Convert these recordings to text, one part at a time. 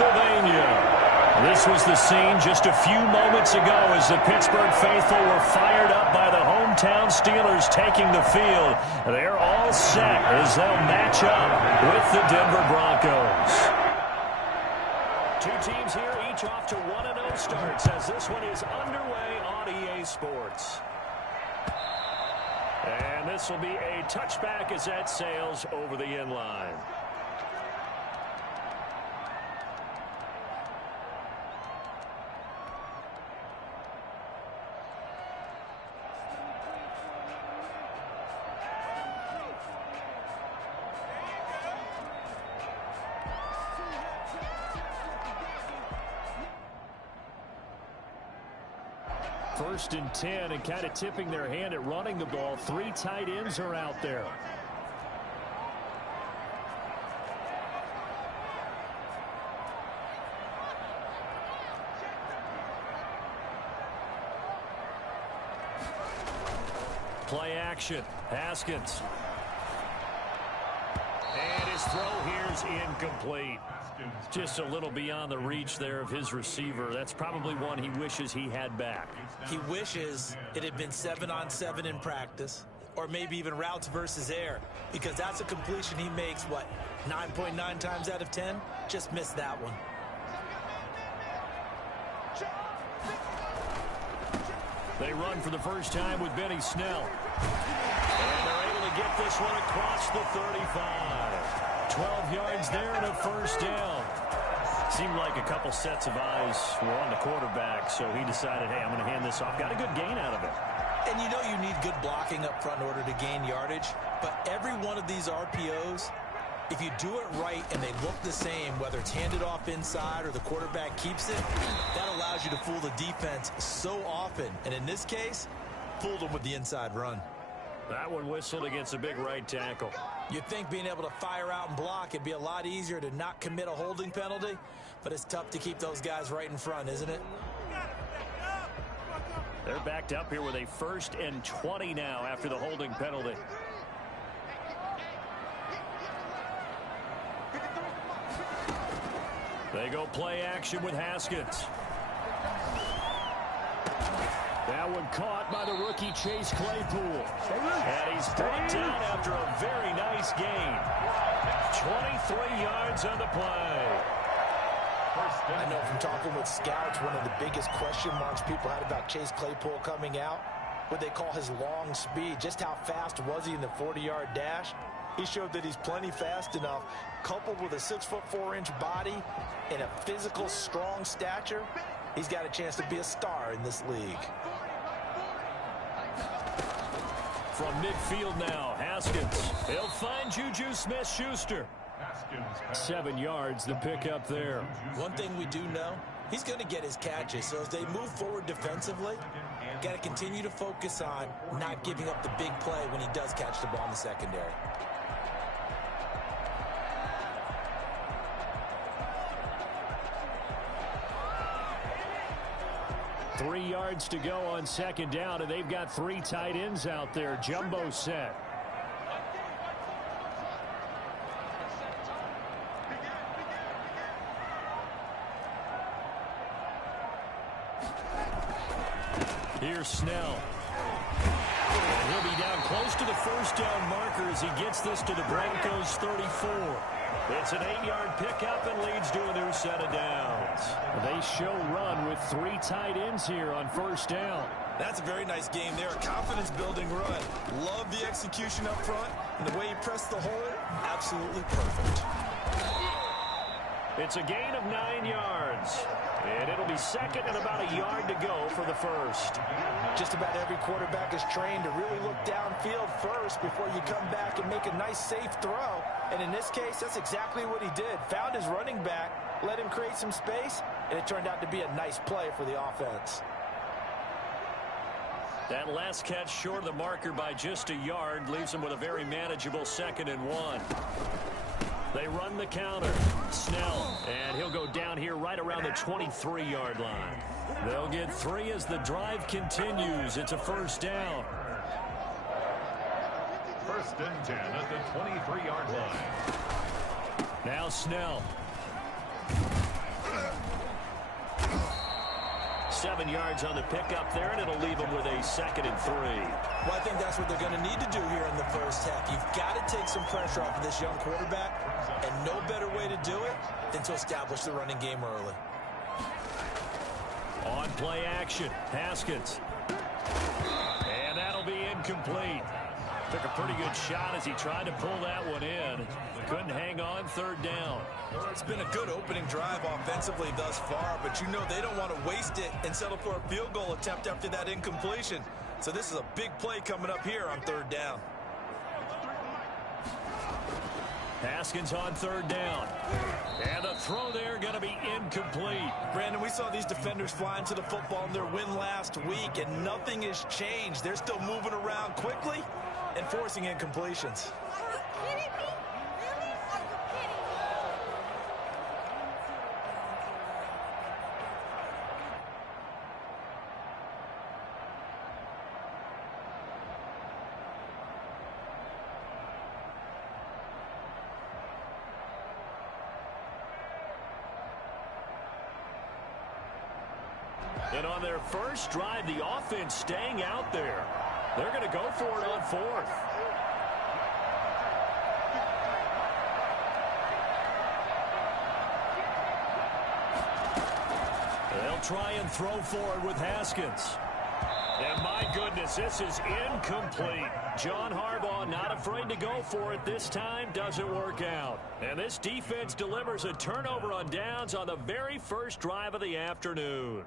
Pennsylvania. This was the scene just a few moments ago as the Pittsburgh faithful were fired up by the hometown Steelers taking the field. They're all set as they'll match up with the Denver Broncos. Two teams here, each off to 1-0 starts as this one is underway on EA Sports. And this will be a touchback as that sails over the end line. First and 10, and kind of tipping their hand at running the ball. Three tight ends are out there. Play action. Haskins. And his throw here's incomplete. Just a little beyond the reach there of his receiver. That's probably one he wishes he had back. He wishes it had been 7-on-7 in practice, or maybe even routes versus air, because that's a completion he makes, 9.9 times out of 10? Just missed that one. They run for the first time with Benny Snell. And they're able to get this one across the 35. 12 yards there and a first down. Seemed like a couple sets of eyes were on the quarterback, so he decided, hey, I'm going to hand this off. Got a good gain out of it. And you know you need good blocking up front in order to gain yardage, but every one of these RPOs, if you do it right and they look the same, whether it's handed off inside or the quarterback keeps it, that allows you to fool the defense so often. And in this case, fooled them with the inside run. That one whistled against a big right tackle. You'd think being able to fire out and block, it'd be a lot easier to not commit a holding penalty, but it's tough to keep those guys right in front, isn't it? They're backed up here with a 1st and 20 now after the holding penalty. They go play action with Haskins. That one caught by the rookie Chase Claypool. And he's brought down after a very nice gain. 23 yards on the play. I know from talking with scouts, one of the biggest question marks people had about Chase Claypool coming out, what they call his long speed. Just how fast was he in the 40-yard dash? He showed that he's plenty fast enough, coupled with a 6'4" body and a physical, strong stature. He's got a chance to be a star in this league. From midfield now, Haskins. He'll find Juju Smith-Schuster. 7 yards, the pickup there. One thing we do know, he's going to get his catches. So as they move forward defensively, got to continue to focus on not giving up the big play when he does catch the ball in the secondary. Three yards to go on second down, and they've got three tight ends out there. Jumbo set. Here's Snell. And he'll be down close to the first down marker as he gets this to the Broncos 34. It's an 8-yard pickup and leads to a new set of downs. They show run with three tight ends here on first down. That's a very nice game there. A confidence-building run. Love the execution up front. And the way he pressed the hole, absolutely perfect. It's a gain of 9 yards. And it'll be second and about a yard to go for the first. Just about every quarterback is trained to really look downfield first before you come back and make a nice, safe throw. And in this case, that's exactly what he did. Found his running back, let him create some space, and it turned out to be a nice play for the offense. That last catch short of the marker by just a yard leaves him with a very manageable 2nd and 1. They run the counter. Snell, and he'll go down here right around the 23-yard line. They'll get 3 as the drive continues. It's a first down. 1st and 10 at the 23-yard line. Now Snell. 7 yards on the pickup there, and it'll leave them with a 2nd and 3. Well, I think that's what they're going to need to do here in the first half. You've got to take some pressure off of this young quarterback, and no better way to do it than to establish the running game early. On play action, Haskins. And that'll be incomplete. Took a pretty good shot as he tried to pull that one in. Couldn't hang on, 3rd down. It's been a good opening drive offensively thus far, but you know they don't want to waste it and settle for a field goal attempt after that incompletion. So this is a big play coming up here on 3rd down. Haskins on 3rd down. And the throw there going to be incomplete. Brandon, we saw these defenders flying to the football in their win last week, and nothing has changed. They're still moving around quickly and forcing incompletions. Are you kidding me? Really? Are you kidding me? And on their first drive, the offense staying out there. They're going to go for it on 4th. They'll try and throw forward with Haskins. And my goodness, this is incomplete. John Harbaugh not afraid to go for it this time. Doesn't work out. And this defense delivers a turnover on downs on the very first drive of the afternoon.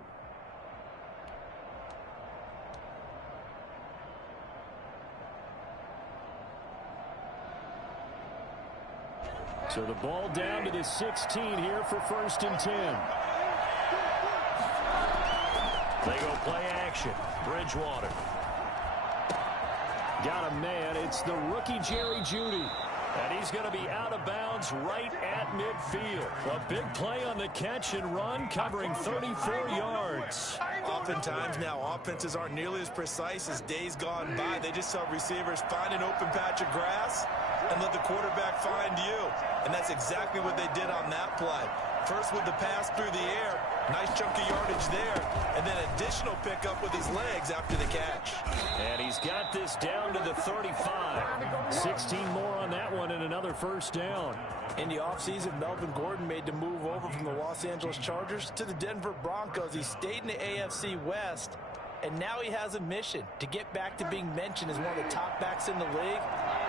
So the ball down to the 16 here for 1st and 10. They go play action. Bridgewater. Got a man. It's the rookie Jerry Jeudy. And he's going to be out of bounds right at midfield. A big play on the catch and run, covering 34 yards. Oftentimes now, offenses aren't nearly as precise as days gone by. They just saw receivers find an open patch of grass and let the quarterback find you. And that's exactly what they did on that play. First with the pass through the air, nice chunk of yardage there, and then additional pickup with his legs after the catch. And he's got this down to the 35. 16 more on that one and another 1st down. In the offseason, Melvin Gordon made the move over from the Los Angeles Chargers to the Denver Broncos. He stayed in the AFC West, and now he has a mission to get back to being mentioned as one of the top backs in the league.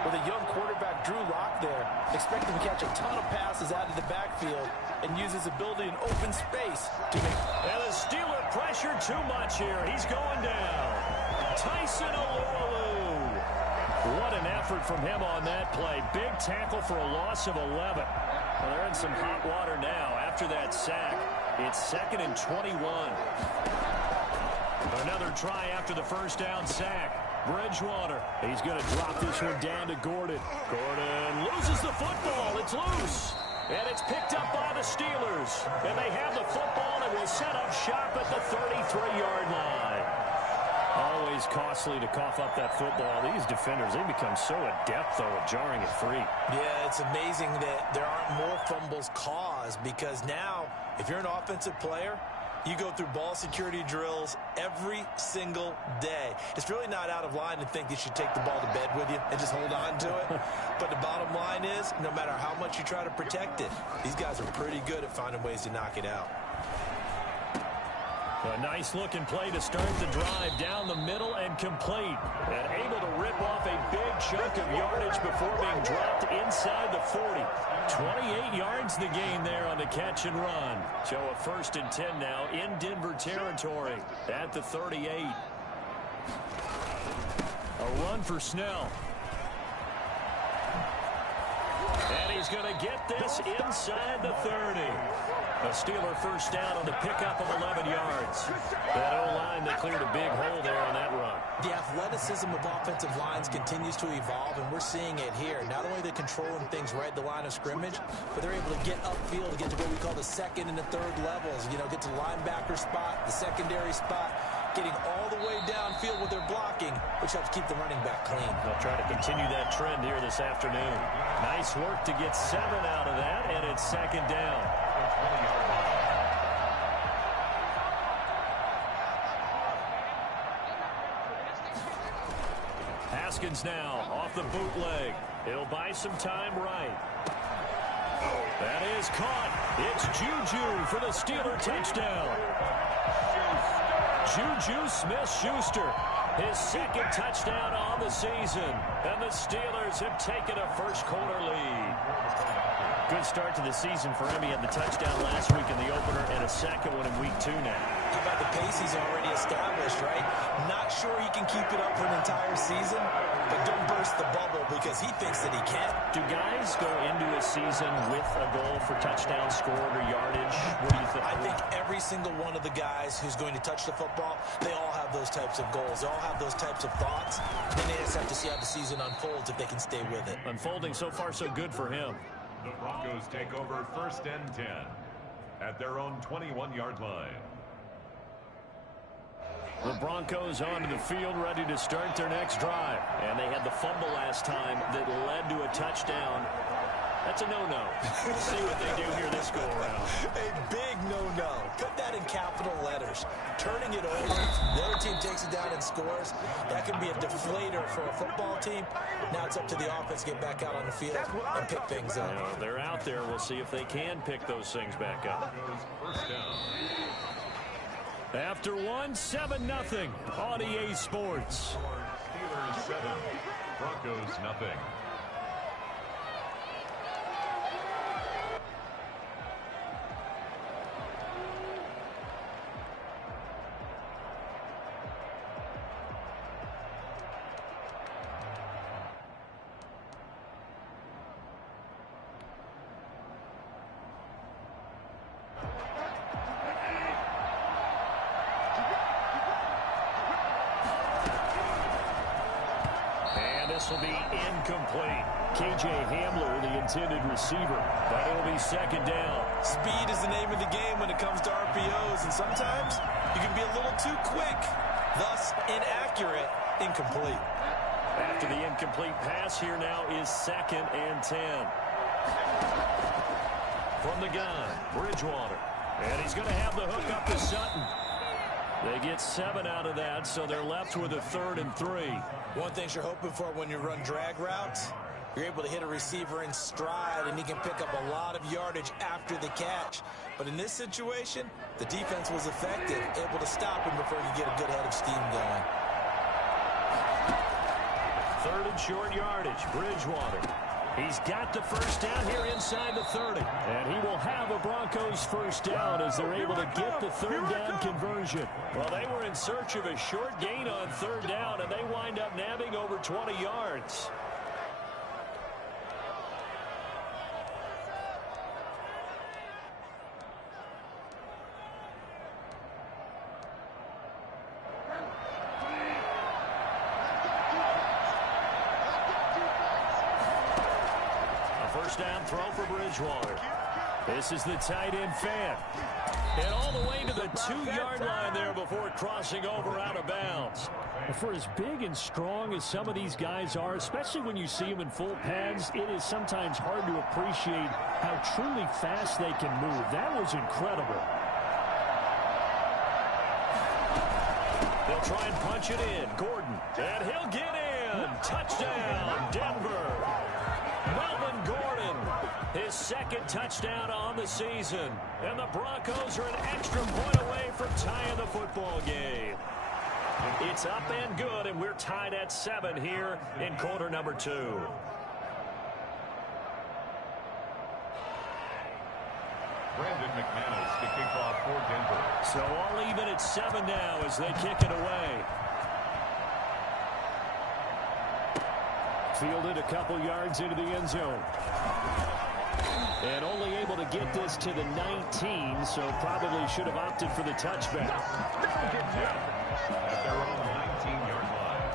With a young quarterback, Drew Lock, there, expect him to catch a ton of passes out of the backfield and use his ability in open space to make. And the Steeler pressure too much here. He's going down. Tyson Alualu. What an effort from him on that play. Big tackle for a loss of 11. Well, they're in some hot water now after that sack. It's 2nd and 21. Another try after the 1st down sack. Bridgewater. He's going to drop this one down to Gordon. Gordon loses the football. It's loose. And it's picked up by the Steelers. And they have the football and will set up shop at the 33-yard line. Always costly to cough up that football. These defenders, they become so adept, though, at jarring it free. Yeah, it's amazing that there aren't more fumbles caused, because now, if you're an offensive player, you go through ball security drills every single day. It's really not out of line to think you should take the ball to bed with you and just hold on to it. But the bottom line is, no matter how much you try to protect it, these guys are pretty good at finding ways to knock it out. A nice-looking play to start the drive down the middle and complete. And able to rip off a big chunk of yardage before being dropped inside the 40. 28 yards the gain there on the catch and run. So a 1st and 10 now in Denver territory at the 38. A run for Snell. And he's going to get this inside the 30. A Steeler 1st down on the pickup of 11 yards. That O-line, they cleared a big hole there on that run. The athleticism of offensive lines continues to evolve, and we're seeing it here. Not only are they controlling things right at the line of scrimmage, but they're able to get upfield to get to what we call the 2nd and the 3rd levels. You know, get to the linebacker spot, the secondary spot, getting all the way downfield with their blocking, which helps keep the running back clean. They'll try to continue that trend here this afternoon. Nice work to get 7 out of that, and it's 2nd down. Haskins now off the bootleg. He'll buy some time right. That is caught. It's Juju for the Steeler touchdown. Juju Smith-Schuster, his second touchdown on the season. And the Steelers have taken a first-quarter lead. Good start to the season for him. He had the touchdown last week in the opener and a second one in week 2 now. How about the pace he's already established, right? Not sure he can keep it up for an entire season, but don't burst the bubble because he thinks that he can. Do guys go into a season with a goal for touchdown scored or yardage? What do you think? I think every single one of the guys who's going to touch the football, they all have those types of goals. They all have those types of thoughts. And they just have to see how the season unfolds if they can stay with it. Unfolding so far so good for him. The Broncos take over 1st and 10 at their own 21-yard line. The Broncos onto the field ready to start their next drive. And they had the fumble last time that led to a touchdown. That's a no-no. We'll see what they do here this go-around. A big no-no. Put that in capital letters. Turning it over, the other team takes it down and scores. That can be a deflator for a football team. Now it's up to the offense to get back out on the field and pick things up. Yeah, they're out there. We'll see if they can pick those things back up. First down. After 7-0 on EA Sports. Steelers 7, Broncos nothing. This will be incomplete. KJ Hamler, the intended receiver, but it'll be second down. Speed is the name of the game when it comes to RPOs, and sometimes you can be a little too quick, thus inaccurate, incomplete. After the incomplete pass, here now is 2nd and 10. From the gun, Bridgewater. And he's going to have the hook up to Sutton. They get 7 out of that, so they're left with a 3rd and 3. One thing you're hoping for when you run drag routes, you're able to hit a receiver in stride, and he can pick up a lot of yardage after the catch. But in this situation, the defense was effective, able to stop him before he could get a good head of steam going. 3rd and short yardage, Bridgewater. He's got the first down here inside the 30. And he will have a Broncos first down as they're able to get the 3rd down conversion. Well, they were in search of a short gain on 3rd down, and they wind up nabbing over 20 yards. First down throw for Bridgewater. This is the tight end fan. And all the way to the 2-yard line there before crossing over out of bounds. For as big and strong as some of these guys are, especially when you see them in full pads, it is sometimes hard to appreciate how truly fast they can move. That was incredible. They'll try and punch it in. Gordon. And he'll get in. Touchdown, Denver. Melvin Gordon, his 2nd touchdown on the season. And the Broncos are an extra point away from tying the football game. It's up and good, and we're tied at 7 here in quarter number 2. Brandon McManus to kick off for Denver. So all even at 7 now as they kick it away. Fielded a couple yards into the end zone. And only able to get this to the 19, so probably should have opted for the touchback. At their own 19-yard line.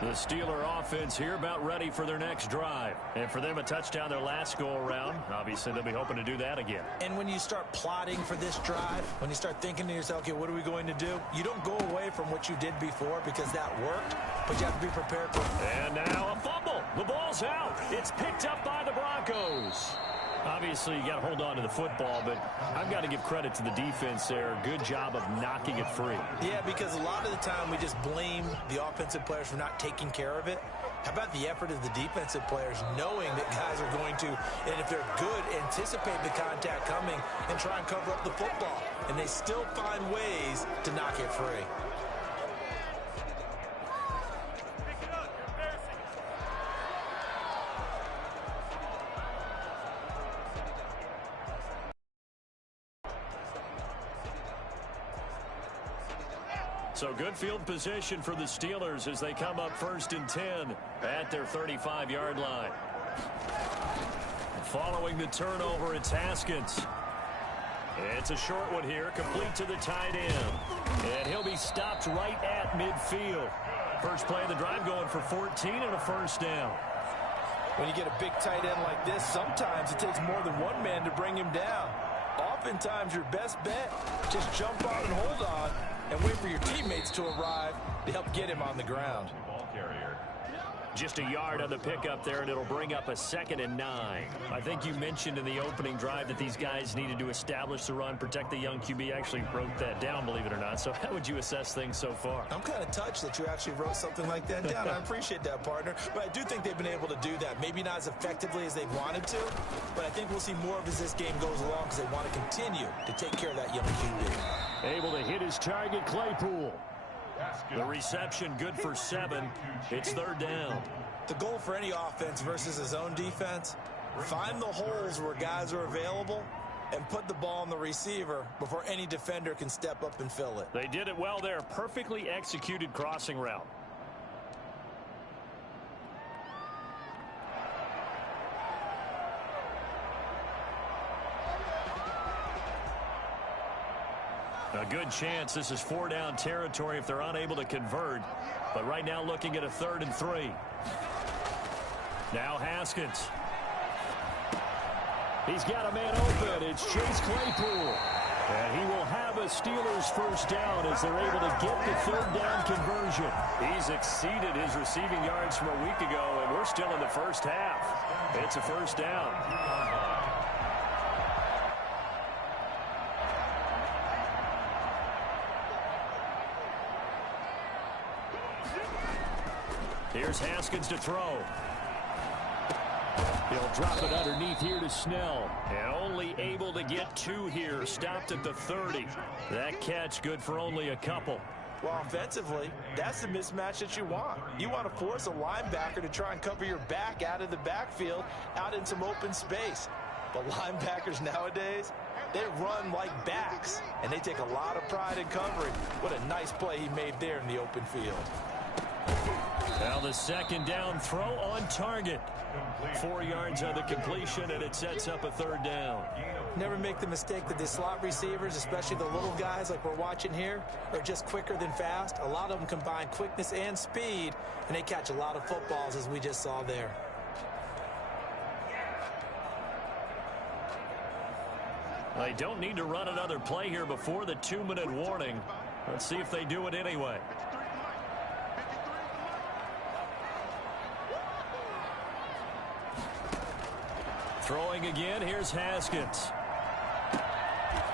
The Steeler offense here about ready for their next drive. And for them, a touchdown their last go-around. Obviously, they'll be hoping to do that again. And when you start plotting for this drive, when you start thinking to yourself, okay, what are we going to do? You don't go away from what you did before because that worked, but you have to be prepared for it. And now a fumble. The ball's out. It's picked up by the Broncos. Obviously, you got to hold on to the football, but I've got to give credit to the defense there. Good job of knocking it free. Yeah, because a lot of the time we just blame the offensive players for not taking care of it. How about the effort of the defensive players knowing that guys are going to, and if they're good, anticipate the contact coming and try and cover up the football. And they still find ways to knock it free. So good field position for the Steelers as they come up 1st and 10 at their 35-yard line. Following the turnover, it's Haskins. It's a short one here, complete to the tight end. And he'll be stopped right at midfield. First play of the drive going for 14 and a first down. When you get a big tight end like this, sometimes it takes more than one man to bring him down. Oftentimes, your best bet, just jump on and hold on and wait for your teammates to arrive to help get him on the ground. Ball carrier. Just a yard on the pickup there, and it'll bring up a 2nd and 9. I think you mentioned in the opening drive that these guys needed to establish the run, protect the young QB. I actually wrote that down, believe it or not. So how would you assess things so far? I'm kind of touched that you actually wrote something like that down. I appreciate that, partner. But I do think they've been able to do that. Maybe not as effectively as they've wanted to, but I think we'll see more of as this game goes along because they want to continue to take care of that young QB. Able to hit his target, Claypool. The reception good for 7. It's 3rd down. The goal for any offense versus his own defense, find the holes where guys are available and put the ball on the receiver before any defender can step up and fill it. They did it well there. Perfectly executed crossing route. A good chance this is 4-down territory if they're unable to convert. But right now looking at a 3rd and 3. Now Haskins. He's got a man open. It's Chase Claypool. And he will have a Steelers first down as they're able to get the 3rd down conversion. He's exceeded his receiving yards from a week ago, and we're still in the first half. It's a first down. Here's Haskins to throw. He'll drop it underneath here to Snell. And only able to get 2 here. Stopped at the 30. That catch good for only a couple. Well, offensively, that's the mismatch that you want. You want to force a linebacker to try and cover your back out of the backfield, out in some open space. But linebackers nowadays, they run like backs, and they take a lot of pride in covering. What a nice play he made there in the open field. Now the 2nd down throw on target. 4 yards on the completion, and it sets up a 3rd down. Never make the mistake that the slot receivers, especially the little guys like we're watching here, are just quicker than fast. A lot of them combine quickness and speed, and they catch a lot of footballs, as we just saw there. They don't need to run another play here before the 2-minute warning. Let's see if they do it anyway. Throwing again, here's Haskins.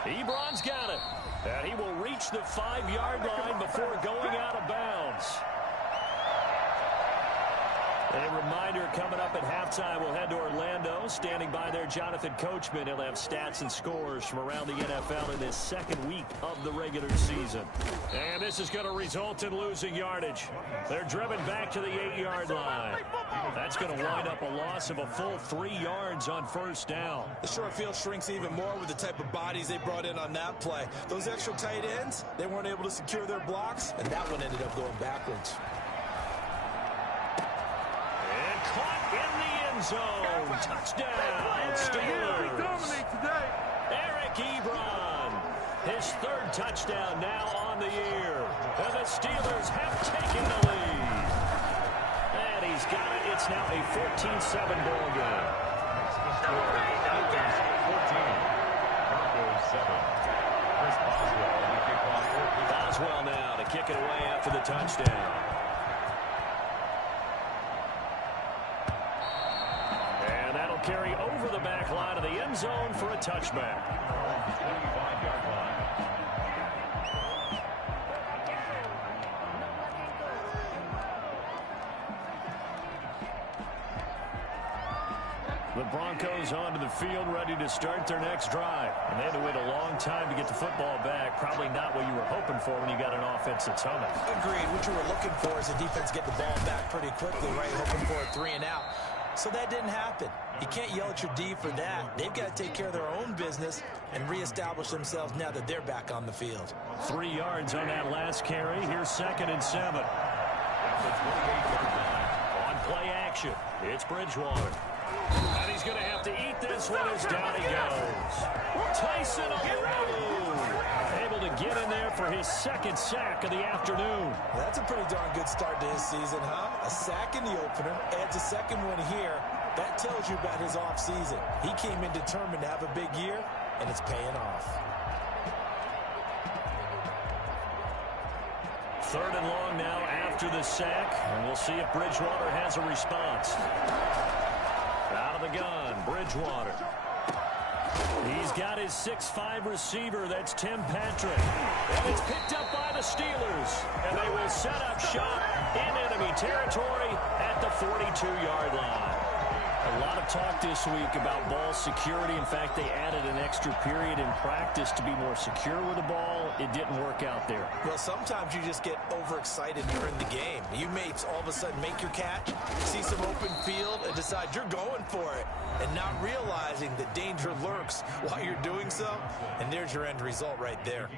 Ebron's got it. And he will reach the 5-yard line before going out of bounds. A reminder coming up at halftime, we'll head to Orlando. Standing by there, Jonathan Coachman. He'll have stats and scores from around the NFL in this 2nd week of the regular season. And this is going to result in losing yardage. They're driven back to the 8-yard line. That's going to wind up a loss of a full 3 yards on 1st down. The short field shrinks even more with the type of bodies they brought in on that play. Those extra tight ends, they weren't able to secure their blocks, and that one ended up going backwards. Caught in the end zone. Touchdown, Steelers. Eric Ebron. His 3rd touchdown now on the year. And the Steelers have taken the lead. And he's got it. It's now a 14-7 ball game. 14. Broncos 7. Chris Boswell now to kick it away after the touchdown. carry over the back line of the end zone for a touchback. 25-yard line. The Broncos onto the field, ready to start their next drive. And they had to wait a long time to get the football back. Probably not what you were hoping for when you got an offense that's humming. Agreed. What you were looking for is the defense get the ball back pretty quickly, right? Hoping for a 3 and out. So that didn't happen. You can't yell at your D for that. They've got to take care of their own business and reestablish themselves now that they're back on the field. 3 yards on that last carry. Here's 2nd and 7. On play action, it's Bridgewater. And he's going to have to eat this one as down he goes. Tyson on the move. Able to get in there for his 2nd sack of the afternoon. That's a pretty darn good start to his season, huh? A sack in the opener, adds a 2nd one here. That tells you about his offseason. He came in determined to have a big year, and it's paying off. 3rd and long now after the sack, and we'll see if Bridgewater has a response. Out of the gun, Bridgewater. He's got his 6'5" receiver. That's Tim Patrick. And it's picked up by the Steelers. And they will set up shop in enemy territory at the 42-yard line. A lot of talk this week about ball security. In fact, they added an extra period in practice to be more secure with the ball. It didn't work out there. Well, sometimes you just get overexcited during the game. You may all of a sudden make your catch, see some open field, and decide you're going for it, and not realizing that danger lurks while you're doing so. And there's your end result right there.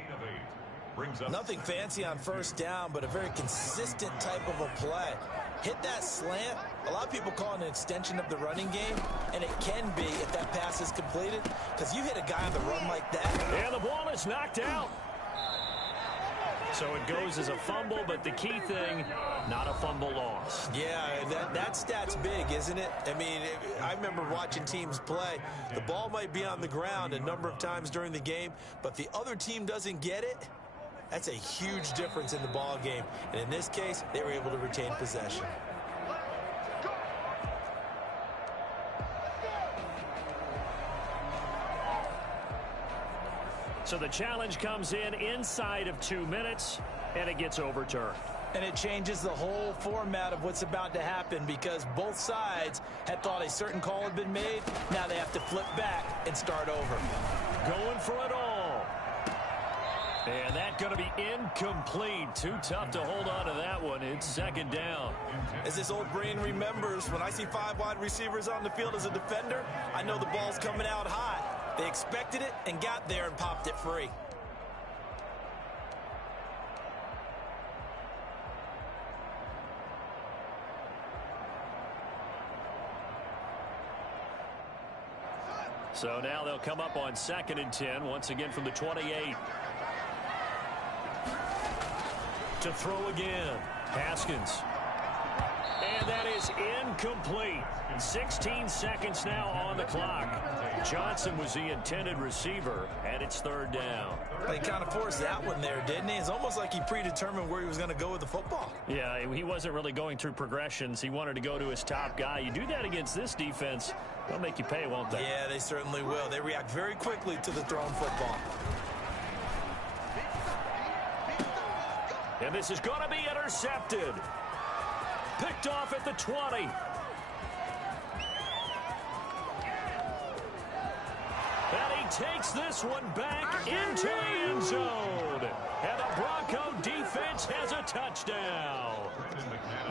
Nothing fancy on 1st down, but a very consistent type of a play. Hit that slant. A lot of people call it an extension of the running game, and it can be if that pass is completed, because you hit a guy on the run like that. And the ball is knocked out. So it goes as a fumble, but the key thing, not a fumble loss. Yeah, that stat's big, isn't it? I mean, I remember watching teams play. The ball might be on the ground a number of times during the game, but the other team doesn't get it. That's a huge difference in the ball game. And in this case, they were able to retain possession. So the challenge comes in inside of 2 minutes, and it gets overturned. And it changes the whole format of what's about to happen, because both sides had thought a certain call had been made. Now they have to flip back and start over. Going for it all. And that's going to be incomplete. Too tough to hold on to that one. It's 2nd down. As this old brain remembers, when I see 5 wide receivers on the field as a defender, I know the ball's coming out hot. They expected it and got there and popped it free. So now they'll come up on 2nd and 10, once again from the 28. To throw again, Haskins. And that is incomplete. 16 seconds now on the clock. Johnson was the intended receiver, and it's 3rd down. He kind of forced that one there, didn't he? It's almost like he predetermined where he was going to go with the football. Yeah, he wasn't really going through progressions. He wanted to go to his top guy. You do that against this defense, they'll make you pay, won't they? Yeah, they certainly will. They react very quickly to the thrown football. And this is going to be intercepted. Picked off at the 20. And he takes this one back into the end zone. And the Bronco defense has a touchdown.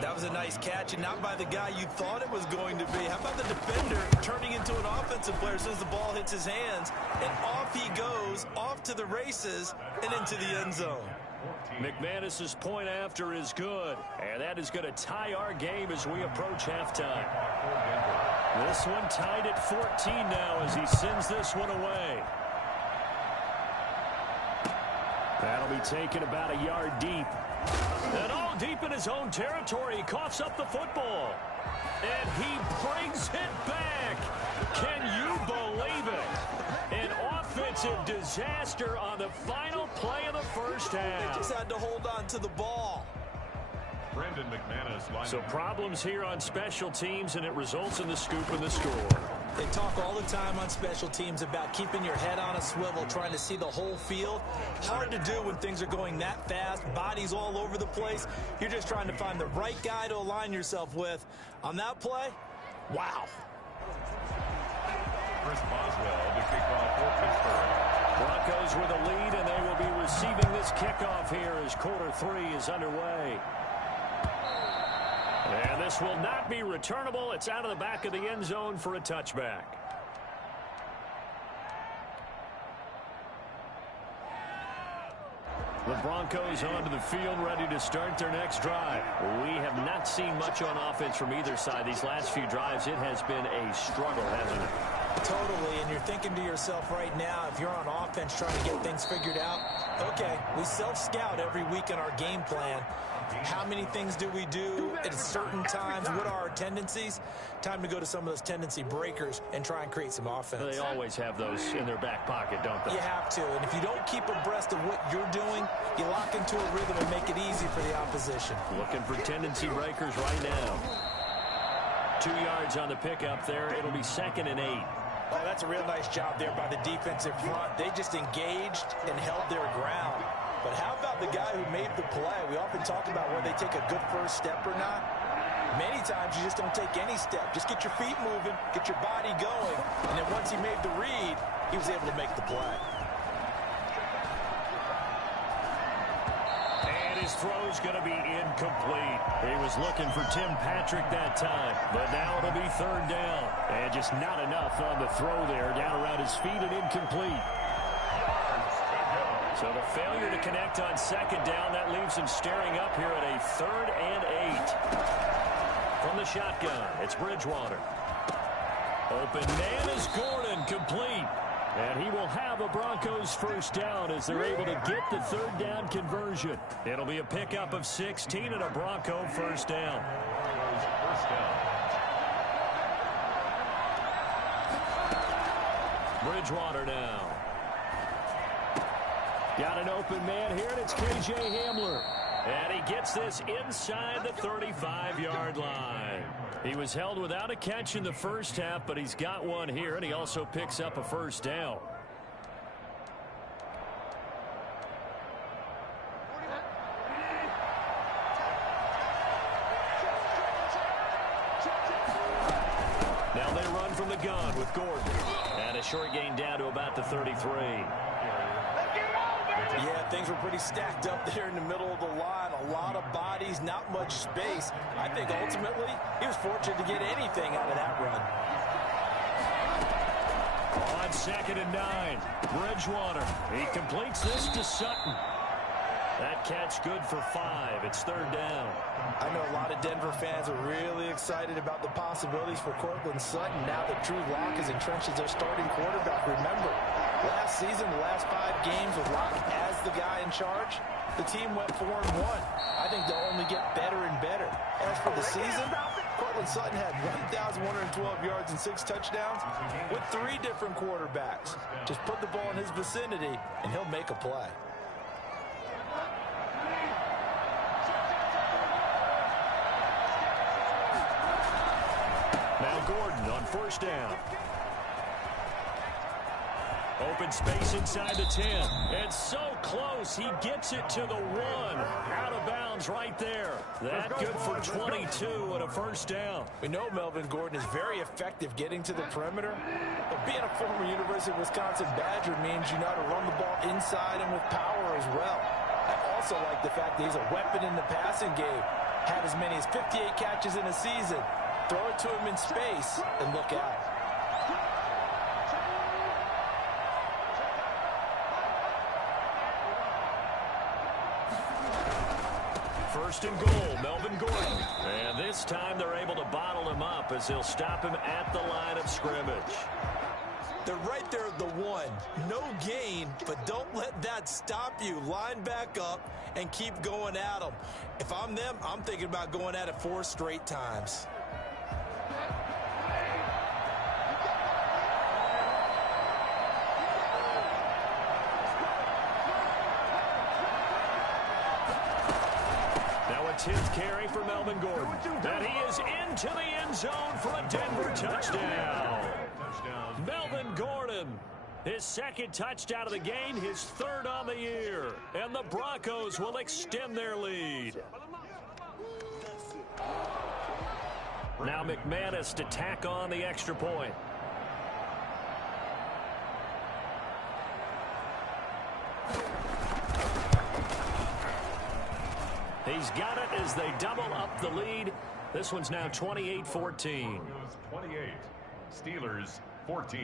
That was a nice catch, and not by the guy you thought it was going to be. How about the defender turning into an offensive player as soon as the ball hits his hands? And off he goes, off to the races, and into the end zone. McManus's point after is good, and that is going to tie our game as we approach halftime. This one tied at 14 now as he sends this one away. That'll be taken about a yard deep. And all deep in his own territory, he coughs up the football. And he brings it back. Can you believe it? An offensive disaster on the final play of the first half. They just had to hold on to the ball. Brandon McManus line. So problems here on special teams, and it results in the scoop and the score. They talk all the time on special teams about keeping your head on a swivel, trying to see the whole field. Hard to do when things are going that fast, bodies all over the place. You're just trying to find the right guy to align yourself with. On that play, wow. Chris Boswell to kick off for Pittsburgh. Broncos with a lead, and they will be receiving this kickoff here as quarter 3 is underway. And this will not be returnable. It's out of the back of the end zone for a touchback. The Broncos onto the field, ready to start their next drive. We have not seen much on offense from either side. These last few drives, it has been a struggle, hasn't it? Totally, and you're thinking to yourself right now, if you're on offense trying to get things figured out, okay, we self-scout every week in our game plan. How many things do we do at certain times? What are our tendencies? Time to go to some of those tendency breakers and try and create some offense. They always have those in their back pocket, don't they? You have to, and if you don't keep abreast of what you're doing, you lock into a rhythm and make it easy for the opposition. Looking for tendency breakers right now. 2 yards on the pickup there. It'll be 2nd and 8. Oh, that's a real nice job there by the defensive front. They just engaged and held their ground. But how about the guy who made the play? We often talk about whether they take a good first step or not. Many times you just don't take any step. Just get your feet moving, get your body going, and then once he made the read, he was able to make the play. And his throw's going to be incomplete. He was looking for Tim Patrick that time, but now it'll be 3rd down. And just not enough on the throw there, down around his feet and incomplete. So the failure to connect on 2nd down, that leaves him staring up here at a 3rd and 8. From the shotgun, it's Bridgewater. Open man is Gordon, complete. And he will have a Broncos first down as they're able to get the 3rd down conversion. It'll be a pickup of 16 and a Bronco first down. First down. Bridgewater now. Got an open man here, and it's K.J. Hamler. And he gets this inside the 35-yard line. He was held without a catch in the first half, but he's got one here, and he also picks up a first down. Now they run from the gun with Gordon. And a short gain down to about the 33. Yeah, things were pretty stacked up there in the middle of the line. A lot of bodies, not much space. I think ultimately he was fortunate to get anything out of that run. On 2nd and 9, Bridgewater. He completes this to Sutton. That catch good for 5. It's 3rd down. I know a lot of Denver fans are really excited about the possibilities for Cortland Sutton now that Drew Lock is entrenched as their starting quarterback. Remember, last season, the last 5 games with Lock as the guy in charge, the team went 4-1. I think they'll only get better and better. As for the season, Cortland Sutton had 1,112 yards and 6 touchdowns with 3 different quarterbacks. Just put the ball in his vicinity, and he'll make a play. Now Gordon on 1st down. Open space inside the 10. And so close. He gets it to the 1. Out of bounds right there. That good for 22 and a first down. We know Melvin Gordon is very effective getting to the perimeter. But being a former University of Wisconsin Badger means you know how to run the ball inside and with power as well. I also like the fact that he's a weapon in the passing game. Had as many as 58 catches in a season. Throw it to him in space and look out. First and goal, Melvin Gordon. And this time they're able to bottle him up as they'll stop him at the line of scrimmage. They're right there at the 1. No gain, but don't let that stop you. Line back up and keep going at them. If I'm them, I'm thinking about going at it 4 straight times. 10th carry for Melvin Gordon. And he is into the end zone for a Denver touchdown. Melvin Gordon, his second touchdown of the game, his third on the year. And the Broncos will extend their lead. Now McManus to tack on the extra point. He's got it as they double up the lead. This one's now 28-14. 28, Steelers 14.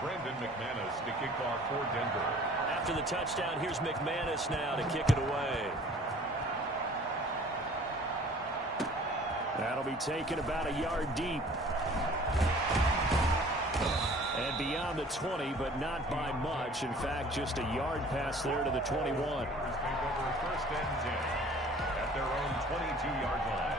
Brandon McManus to kick off for Denver. After the touchdown, here's McManus now to kick it away. That'll be taken about a yard deep. And beyond the 20, but not by much. In fact, just a yard pass there to the 21. Take over first and 10 at their own 22-yard line.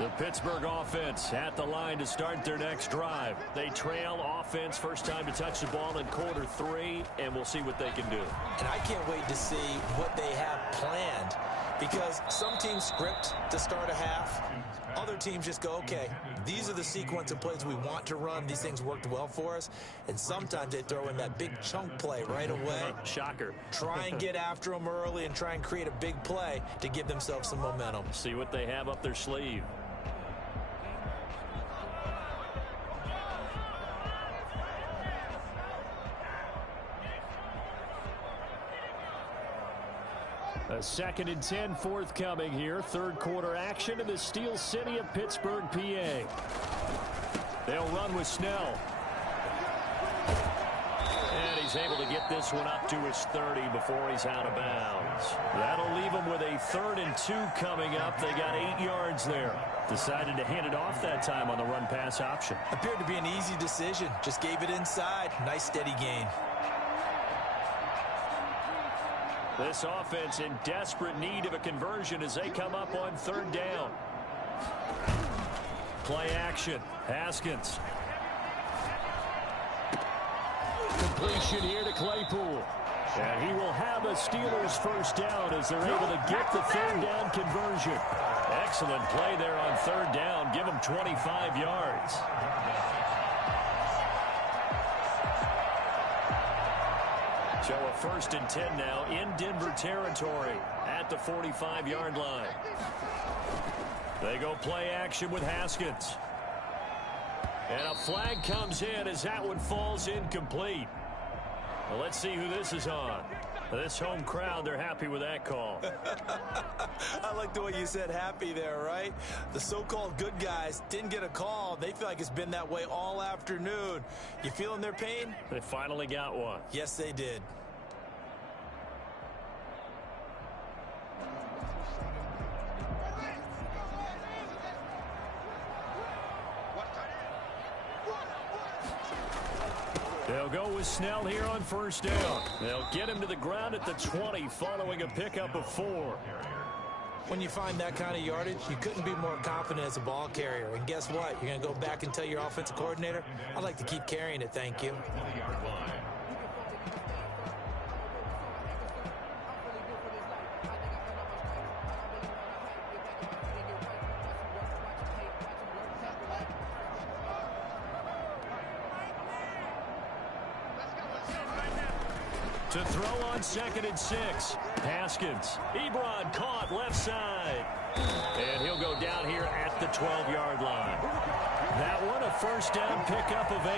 The Pittsburgh offense at the line to start their next drive. They trail offense, first time to touch the ball in quarter 3, and we'll see what they can do. And I can't wait to see what they have planned, because some teams script to start a half. Other teams just go, okay, these are the sequence of plays we want to run. These things worked well for us. And sometimes they throw in that big chunk play right away. Shocker. Try and get after them early and try and create a big play to give themselves some momentum. See what they have up their sleeve. A 2nd and 10 forthcoming here. Third quarter action in the Steel City of Pittsburgh, PA. They'll run with Snell. And he's able to get this one up to his 30 before he's out of bounds. That'll leave him with a 3rd and 2 coming up. They got 8 yards there. Decided to hand it off that time on the run-pass option. Appeared to be an easy decision. Just gave it inside. Nice steady gain. This offense in desperate need of a conversion as they come up on 3rd down. Play action. Haskins. Completion here to Claypool. And he will have a Steelers first down as they're able to get the 3rd down conversion. Excellent play there on 3rd down. Give them 25 yards. So a 1st and 10 now in Denver territory at the 45-yard line. They go play action with Haskins. And a flag comes in as that one falls incomplete. Well, let's see who this is on. This home crowd, they're happy with that call. I like the way you said happy there, right? The so-called good guys didn't get a call. They feel like it's been that way all afternoon. You feeling their pain? They finally got one. Yes, they did. They'll go with Snell here on 1st down. They'll get him to the ground at the 20 following a pickup of 4. When you find that kind of yardage, you couldn't be more confident as a ball carrier. And guess what? You're going to go back and tell your offensive coordinator, I'd like to keep carrying it, thank you. To throw on 2nd and 6. Haskins. Ebron caught left side. And he'll go down here at the 12-yard line. That one a 1st down pickup of 8.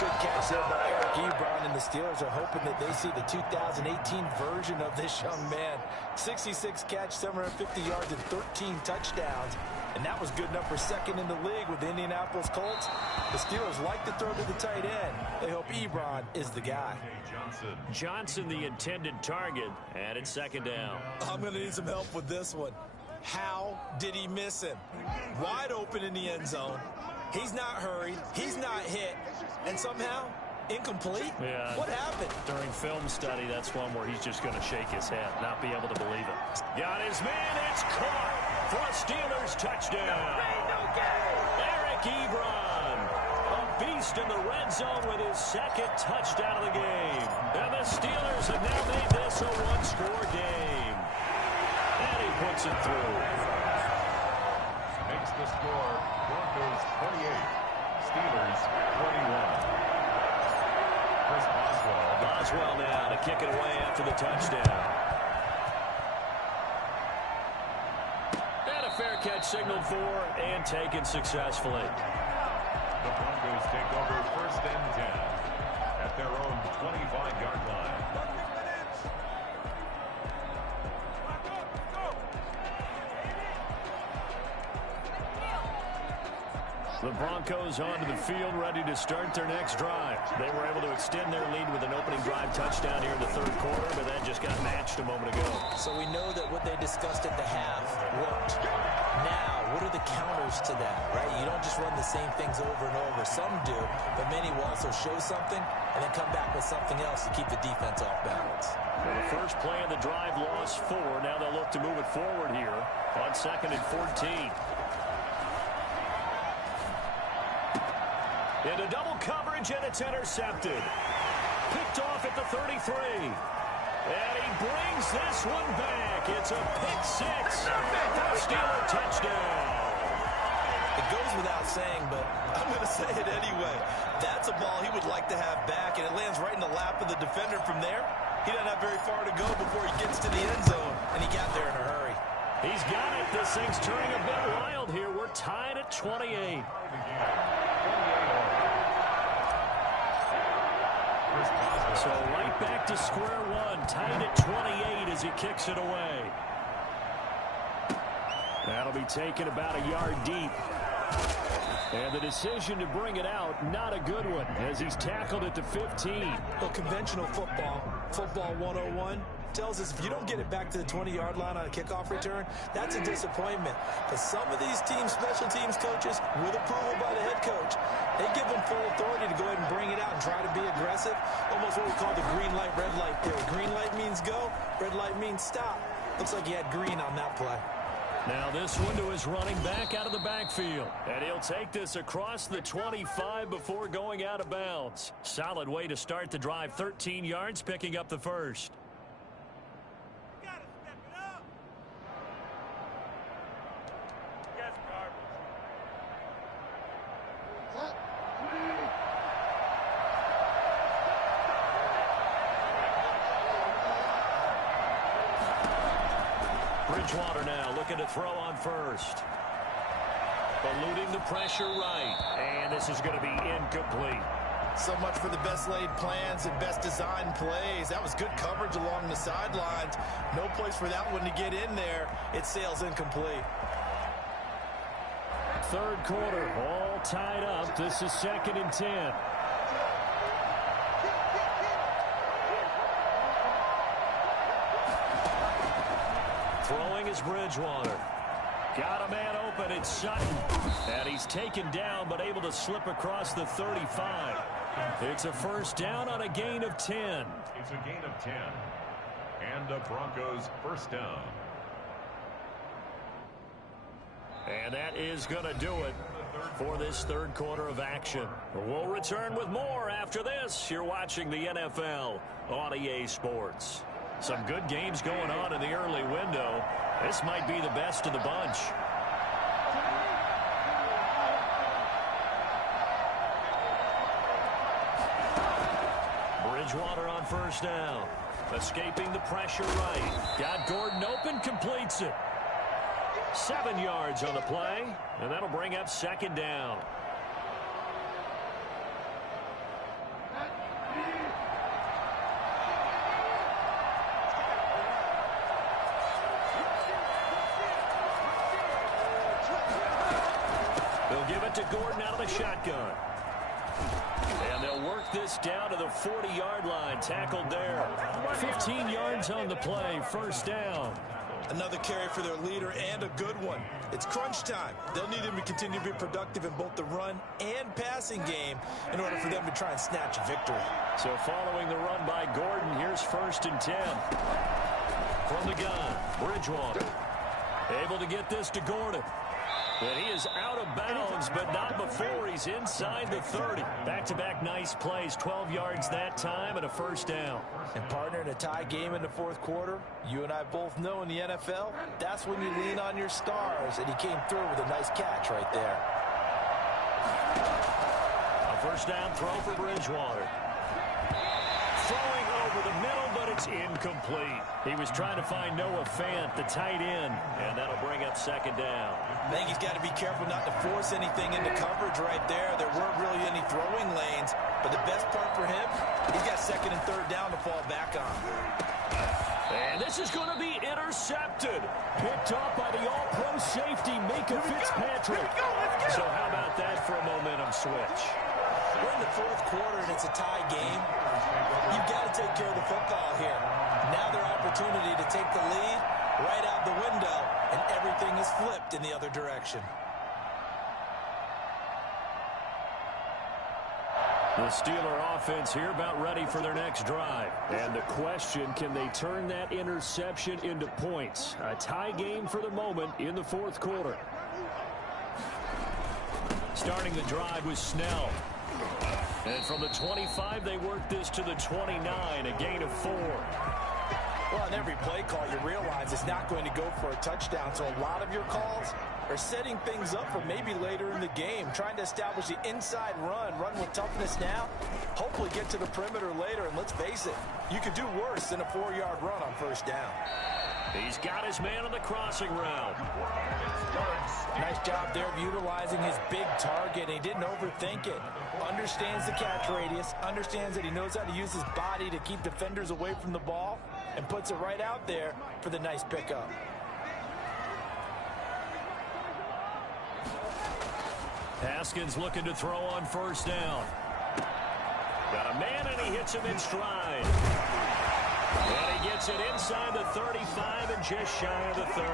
Good catch there by Eric Ebron, and the Steelers are hoping that they see the 2018 version of this young man. 66 catch, 750 yards, and 13 touchdowns. And that was good enough for 2nd in the league with the Indianapolis Colts. The Steelers like to throw to the tight end. They hope Ebron is the guy. Johnson the intended target, and it's 2nd down. I'm going to need some help with this one. How did he miss him? Wide open in the end zone. He's not hurried. He's not hit. And somehow, incomplete? Yeah. What happened? During film study, that's one where he's just going to shake his head, not be able to believe it. Got his man. It's caught for a Steelers touchdown. Eric Ebron, a released in the red zone with his second touchdown of the game. And the Steelers have now made this a one-score game. And he puts it through. Makes the score Broncos 28, Steelers 21. Chris Boswell now to kick it away after the touchdown. And a fair catch signaled for and taken successfully. The Broncos take over first and 10 at their own 25-yard line. The Broncos onto the field, ready to start their next drive. They were able to extend their lead with an opening drive touchdown here in the third quarter, but that just got matched a moment ago. So we know that what they discussed at the half worked. Now, what are the counters to that, right? You don't just run the same things over and over. Some do, but many will also show something and then come back with something else to keep the defense off balance. Well, the first play of the drive lost 4. Now they'll look to move it forward here on 2nd and 14. Into double coverage, and it's intercepted. Picked off at the 33. And he brings this one back. It's a pick 6. Steeler touchdown. It goes without saying, but I'm going to say it anyway. That's a ball he would like to have back, and it lands right in the lap of the defender from there. He doesn't have very far to go before he gets to the end zone, and he got there in a hurry. He's got it. This thing's turning a bit wild here. We're tied at 28. So right back to square one, tied at 28 as he kicks it away. That'll be taken about a yard deep. And the decision to bring it out, not a good one, as he's tackled at the 15. Well, conventional football 101, tells us if you don't get it back to the 20-yard line on a kickoff return, that's a disappointment. But some of these teams, special teams coaches, with approval by the head coach, they give them full authority to go ahead and bring it out and try to be aggressive. Almost what we call the green light, red light theory. Green light means go, red light means stop. Looks like he had green on that play. Now this one to his running back out of the backfield. And he'll take this across the 25 before going out of bounds. Solid way to start the drive. 13 yards, picking up the first. Bridgewater now looking to throw on first. Eluding the pressure right. And this is going to be incomplete. So much for the best laid plans and best designed plays. That was good coverage along the sidelines. No place for that one to get in there. It sails incomplete. Third quarter, all tied up. This is 2nd and 10. Throwing is Bridgewater. Got a man open. It's Sutton. And he's taken down, but able to slip across the 35. It's a first down on a gain of 10. It's a gain of 10. And the Broncos first down. And that is going to do it for this third quarter of action. We'll return with more after this. You're watching the NFL on EA Sports. Some good games going on in the early window. This might be the best of the bunch. Bridgewater on first down. Escaping the pressure right. Got Gordon open, completes it. 7 yards on the play, and that'll bring up 2nd down. They'll give it to Gordon out of the shotgun. And they'll work this down to the 40-yard line. Tackled there. 15 yards on the play. First down. Another carry for their leader and a good one. It's crunch time. They'll need him to continue to be productive in both the run and passing game in order for them to try and snatch a victory. So following the run by Gordon, here's 1st and 10. From the gun, Bridgewater. Able to get this to Gordon. But he is out of bounds, but not before he's inside the 30. Back-to-back nice plays, 12 yards that time and a first down. And partner, in a tie game in the fourth quarter, you and I both know in the NFL, that's when you lean on your stars, and he came through with a nice catch right there. A first down throw for Bridgewater. Throwing over the middle, but it's incomplete. He was trying to find Noah Fant, the tight end, and that'll bring up second down. I think he's got to be careful not to force anything into coverage right there. There weren't really any throwing lanes, but the best part for him, he's got second and third down to fall back on. And this is going to be intercepted. Picked up by the all-pro safety, Micah Fitzpatrick. So how about that for a momentum switch? We're in the fourth quarter, and it's a tie game. You've got to take care of the football here. Now their opportunity to take the lead right out the window, and everything is flipped in the other direction. The Steeler offense here about ready for their next drive. And the question, can they turn that interception into points? A tie game for the moment in the fourth quarter. Starting the drive with Snell. And from the 25, they work this to the 29, a gain of 4. Well, on every play call, you realize it's not going to go for a touchdown. So a lot of your calls are setting things up for maybe later in the game, trying to establish the inside run with toughness now, hopefully get to the perimeter later. And let's face it, you could do worse than a 4-yard run on first down. He's got his man on the crossing route. Nice job there of utilizing his big target. He didn't overthink it. Understands the catch radius, understands that he knows how to use his body to keep defenders away from the ball, and puts it right out there for the nice pickup. Haskins looking to throw on first down. Got a man, and he hits him in stride. And he gets it inside the 35 and just shy of the 30.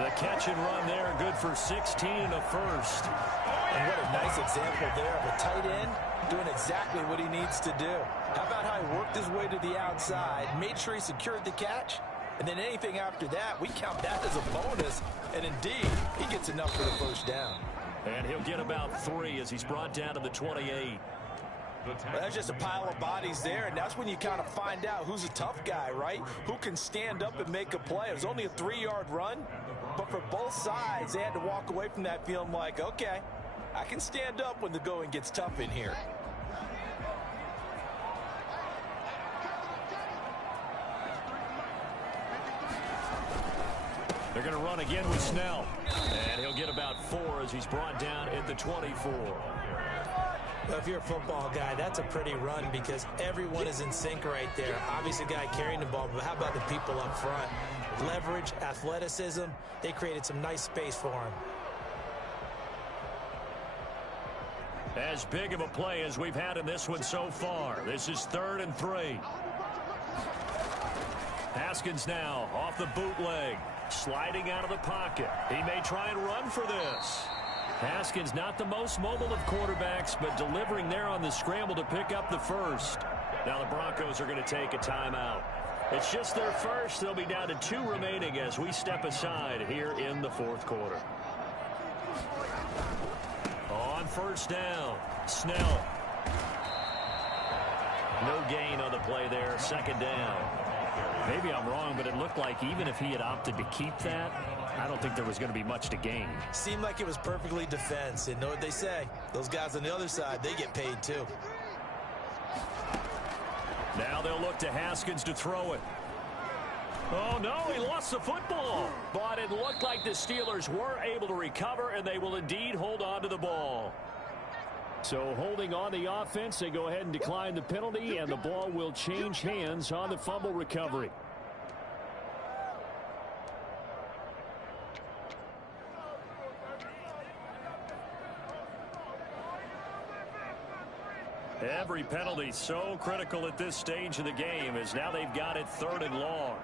The catch and run there, good for 16 and a first. And what a nice example there of a tight end doing exactly what he needs to do. How about how he worked his way to the outside, made sure he secured the catch, and then anything after that, we count that as a bonus. And indeed, he gets enough for the first down. And he'll get about 3 as he's brought down to the 28. Well, that's just a pile of bodies there, and that's when you kind of find out who's a tough guy, right? Who can stand up and make a play. It was only a 3-yard run, but for both sides, they had to walk away from that feeling like, okay, I can stand up when the going gets tough in here. They're going to run again with Snell. And he'll get about 4 as he's brought down at the 24. Well, if you're a football guy, that's a pretty run because everyone is in sync right there. Obviously, the guy carrying the ball, but how about the people up front? Leverage, athleticism, they created some nice space for him. As big of a play as we've had in this one so far. This is 3rd and 3. Haskins now off the bootleg, sliding out of the pocket. He may try and run for this. Haskins not the most mobile of quarterbacks, but delivering there on the scramble to pick up the first. Now the Broncos are going to take a timeout. It's just their first. They'll be down to 2 remaining as we step aside here in the fourth quarter. On first down, Snell. No gain on the play there, second down. Maybe I'm wrong, but it looked like even if he had opted to keep that, I don't think there was going to be much to gain. Seemed like it was perfectly defense. And know what they say? Those guys on the other side, they get paid too. Now they'll look to Haskins to throw it. Oh, no, he lost the football. But it looked like the Steelers were able to recover, and they will indeed hold on to the ball. So holding on the offense, they go ahead and decline the penalty, and the ball will change hands on the fumble recovery. Every penalty so critical at this stage of the game as now they've got it 3rd and long.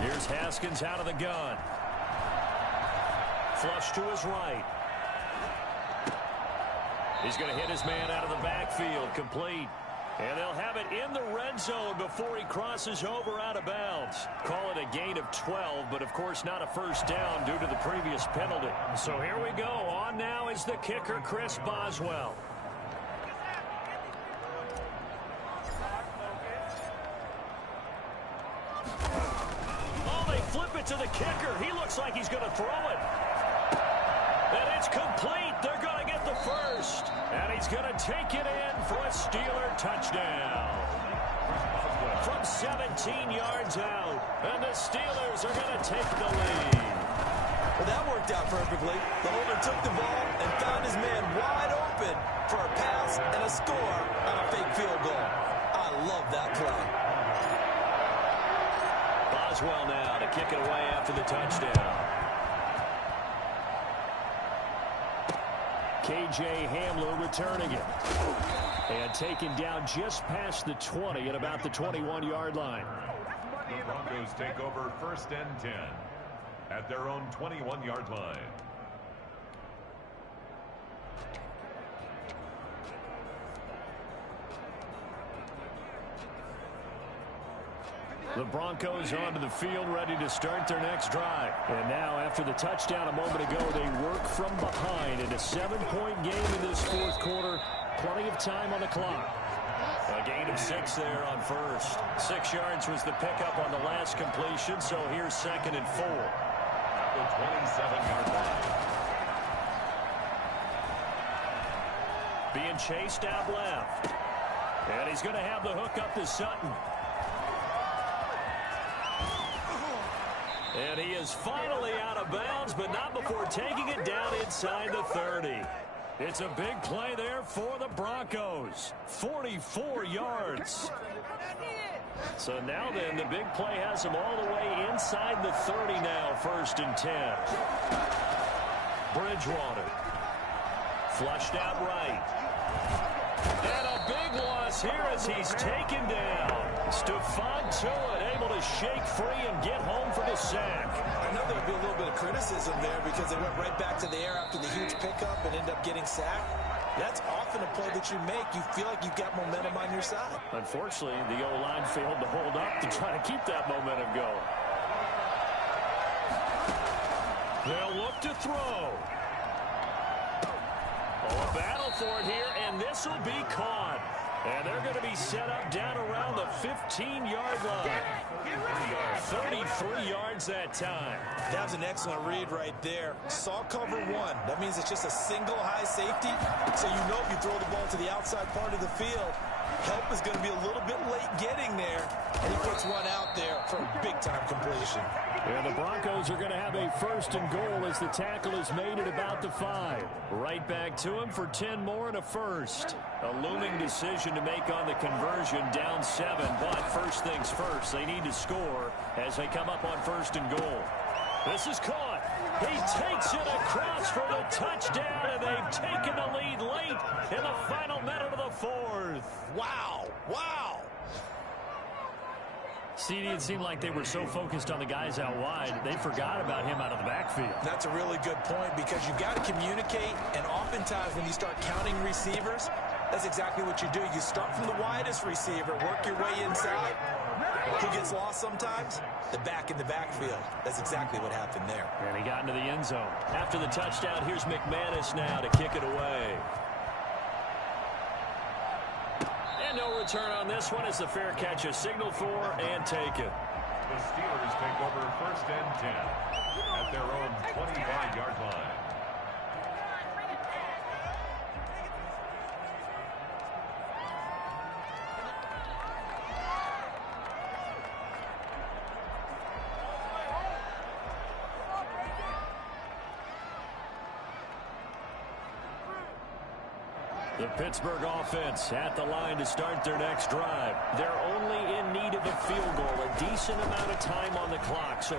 Here's Haskins out of the gun. Flush to his right. He's going to hit his man out of the backfield. Complete. And they'll have it in the red zone before he crosses over out of bounds. Call it a gain of 12, but of course not a first down due to the previous penalty. So here we go. On now is the kicker, Chris Boswell. Oh, they flip it to the kicker. He looks like he's going to throw it. And it's complete. They're going to get the first. And he's going to take it in for a Steeler touchdown. From 17 yards out. And the Steelers are going to take the lead. Well, that worked out perfectly. The holder took the ball and found his man wide open for a pass and a score on a fake field goal. I love that play. Boswell now to kick it away after the touchdown. K.J. Hamler returning it. And taken down just past the 20 at about the 21-yard line. The Broncos take over 1st and 10 at their own 21-yard line. The Broncos onto the field, ready to start their next drive. And now, after the touchdown a moment ago, they work from behind in a 7-point game in this fourth quarter. Plenty of time on the clock. A gain of 6 there on first. 6 yards was the pickup on the last completion, so here's 2nd and 4. At the 27-yard line. Being chased out left. And he's going to have the hook up to Sutton. And he is finally out of bounds, but not before taking it down inside the 30. It's a big play there for the Broncos. 44 yards. So now then, the big play has him all the way inside the 30 now, 1st and 10. Bridgewater. Flushed out right. And a big loss here as he's taken down. Stephon Tuitt able to shake free and get home for the sack. I know there'll be a little bit of criticism there because they went right back to the air after the huge pickup and ended up getting sacked. That's often a play that you make. You feel like you've got momentum on your side. Unfortunately, the O-line failed to hold up to try to keep that momentum going. They'll look to throw. Oh, a battle for it here, and this will be caught. And they're going to be set up down around the 15-yard line. 33 yards that time. That was an excellent read right there. Saw cover 1. That means it's just a single high safety. So you know if you throw the ball to the outside part of the field, help is going to be a little bit late getting there. And he puts one out there for a big-time completion. And the Broncos are going to have a 1st and goal as the tackle is made at about the 5. Right back to him for 10 more and a first. A looming decision to make on the conversion, down 7. But first things first, they need to score as they come up on 1st and goal. This is caught. He takes it across for the touchdown, and they've taken the lead late in the final minute of the 4th. Wow. Wow. CD, it seemed like they were so focused on the guys out wide, they forgot about him out of the backfield. That's a really good point because you've got to communicate, and oftentimes when you start counting receivers, that's exactly what you do. You start from the widest receiver, work your way inside. Who gets lost sometimes? The back in the backfield. That's exactly what happened there. And he got into the end zone. After the touchdown, here's McManus now to kick it away. And no return on this one as the fair catch is signaled for and taken. The Steelers take over 1st and 10 at their own 25-yard line. The Pittsburgh offense at the line to start their next drive. They're only in need of a field goal, a decent amount of time on the clock. So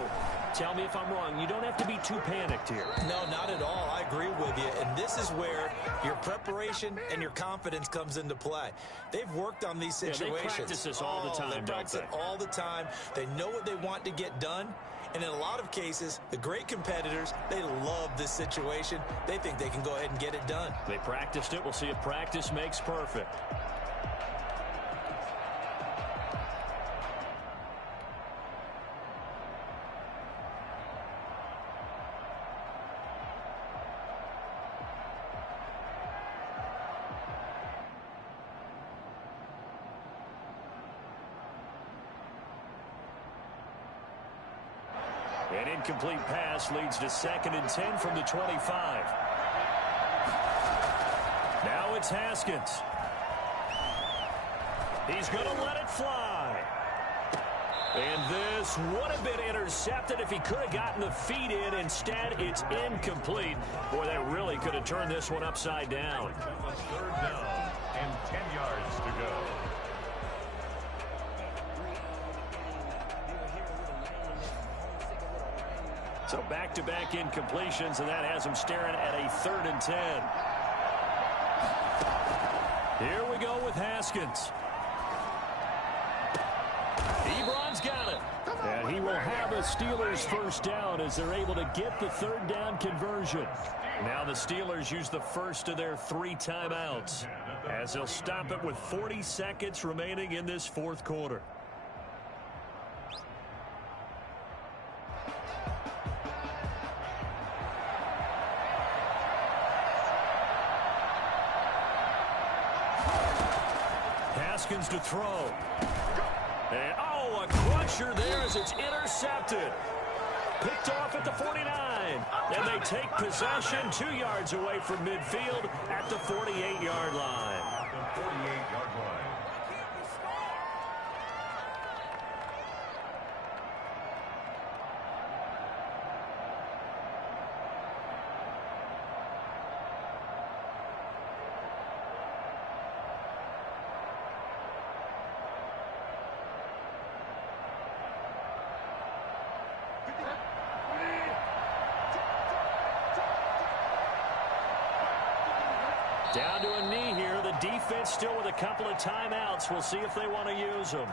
tell me if I'm wrong. You don't have to be too panicked here. No, not at all. I agree with you. And this is where your preparation and your confidence comes into play. They've worked on these situations. Yeah, they practice this all the time, They practice it all the time. They know what they want to get done. And in a lot of cases, the great competitors, they love this situation. They think they can go ahead and get it done. They practiced it. We'll see if practice makes perfect. An incomplete pass leads to 2nd and 10 from the 25. Now it's Haskins. He's going to let it fly. And this would have been intercepted if he could have gotten the feet in. Instead, it's incomplete. Boy, they really could have turned this one upside down. 3rd down and 10 yards to go. So back-to-back incompletions, and that has him staring at a 3rd and 10. Here we go with Haskins. Ebron's got it. And he will have a Steelers 1st down as they're able to get the 3rd down conversion. Now the Steelers use the first of their 3 timeouts as they'll stop it with 40 seconds remaining in this 4th quarter. Haskins to throw. And, oh, a cruncher there as it's intercepted. Picked off at the 49. And they take possession 2 yards away from midfield at the 48-yard line. The 48-yard line. Down to a knee here. The defense still with a couple of timeouts. We'll see if they want to use them.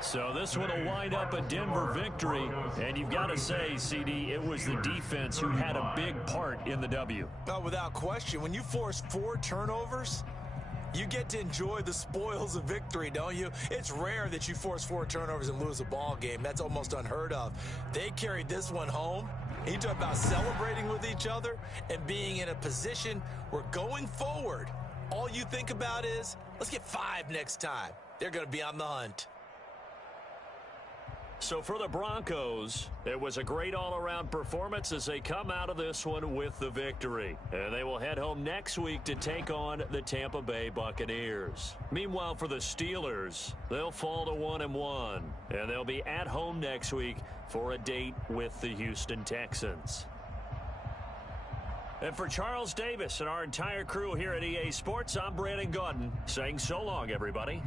So this one will wind up a Denver victory. And you've got to say, CD, it was the defense who had a big part in the W. Oh, without question. When you force 4 turnovers, you get to enjoy the spoils of victory, don't you? It's rare that you force 4 turnovers and lose a ball game. That's almost unheard of. They carried this one home. You talk about celebrating with each other and being in a position where going forward, all you think about is, let's get 5 next time. They're going to be on the hunt. So for the Broncos, it was a great all-around performance as they come out of this one with the victory. And they will head home next week to take on the Tampa Bay Buccaneers. Meanwhile, for the Steelers, they'll fall to 1-1. And they'll be at home next week for a date with the Houston Texans. And for Charles Davis and our entire crew here at EA Sports, I'm Brandon Gaudin saying so long, everybody.